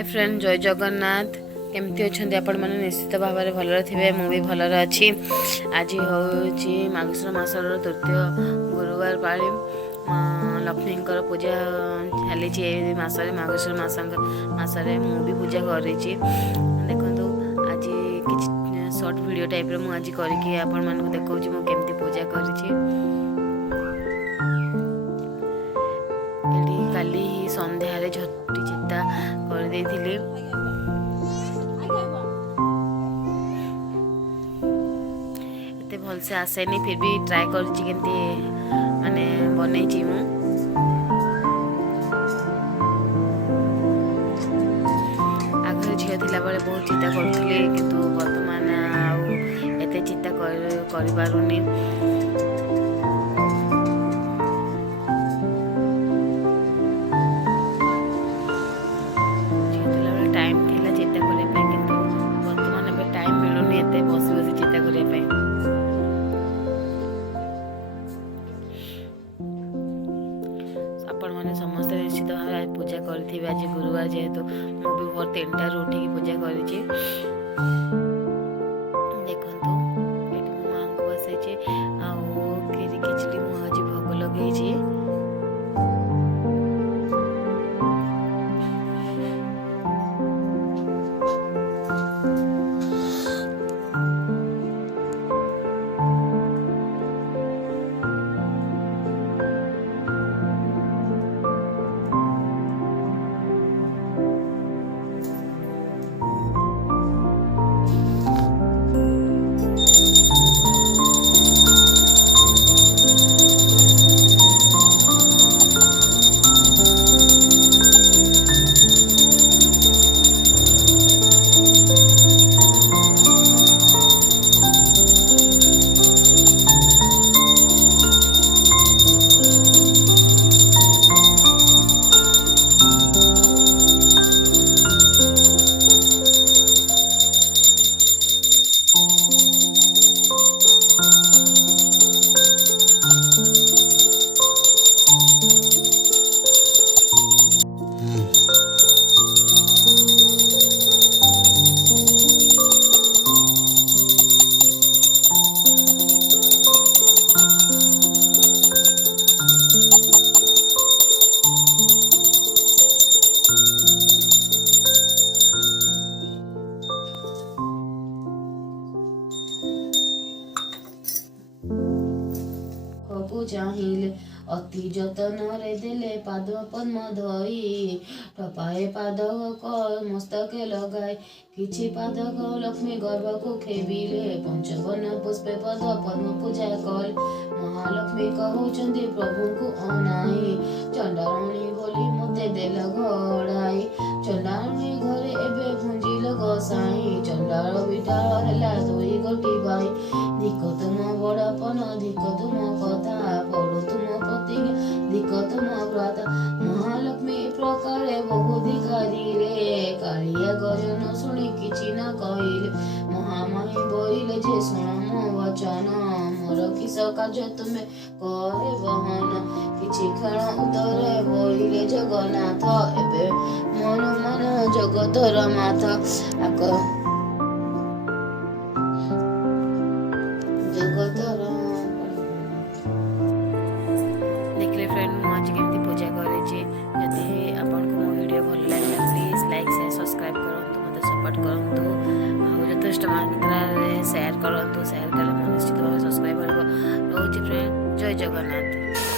Hi friend जय जगन्नाथ केमती अच्छा आपण मैंने निश्चित भाव में भलर थे मुझे भलर अच्छी आज हूँ मार्गशीर मासर तृतीय गुरुवार पाली लक्ष्मी पूजा चली मसरे मार्गशीर मसरे मुझे पूजा करी देखो आज कि सर्ट वीडियो टाइप मुझे करके आपण मानक देखा मुझे पूजा करी काली संध्यारे झटी चिता कर देथिली एते भल से आसेनी फिर भी ट्राई करछि केंती माने बनै छी मु आगर झियो थिला बेले बहुत चिता करथिले किंतु वर्तमान आउ एते चिता करि पारुनी टाइम थिला चिंता करने कि बर्तमान अब टाइम मिलूनी एत बस बस चिंता करने आपण मैंने समस्त निश्चित भाव पूजा करेंगे आज गुरुवार जेहेतु मुझे भोर 3टार उठिकी पूजा करी देखु ये माँ को बसई खीरी खिचड़ी मुझे भोग लगे चाहिए अति जतन रे देले पाद पद्म धोई टपाए पादक मस्तके लगाए किछि पादक लक्ष्मी गर्भ को खेबिले पंचवन पुष्पे पद पद्म पूजा कल महालक्ष्मी कहउचंदी प्रभु को अनाई चंडारुणी बोली मते देल घड़ाई चंडारुणी घरे एबे भुंजिल गसाई चंडार बिटाल हला दुई गोटी भाई धिक तुम बड़पन धिक तुम कथा पड़ो तुम पति धिक तुम व्रत महालक्ष्मी प्रकारे बहु धिकारी रे कालिया गजन शुणी किछि न कहिले महामाही बोइले जे शुण मो वचन मोर किस कार्य तुमे करे बहन किछि क्षण उतरे बोइले जगन्नाथ एबे मन मन जगतर माथ आक देखले फ्रेंड मुझे केमती पूजा करी जदि आपन को मो वीडियो भल लगे प्लीज लाइक शेयर सब्सक्राइब करंतु मते सपोर्ट करंतु आ यथेष्ट मात्रा शेयर करंतु शेयर कले मन निश्चित भाव सब्सक्राइब हो रोज फ्रेंड जय जगन्नाथ।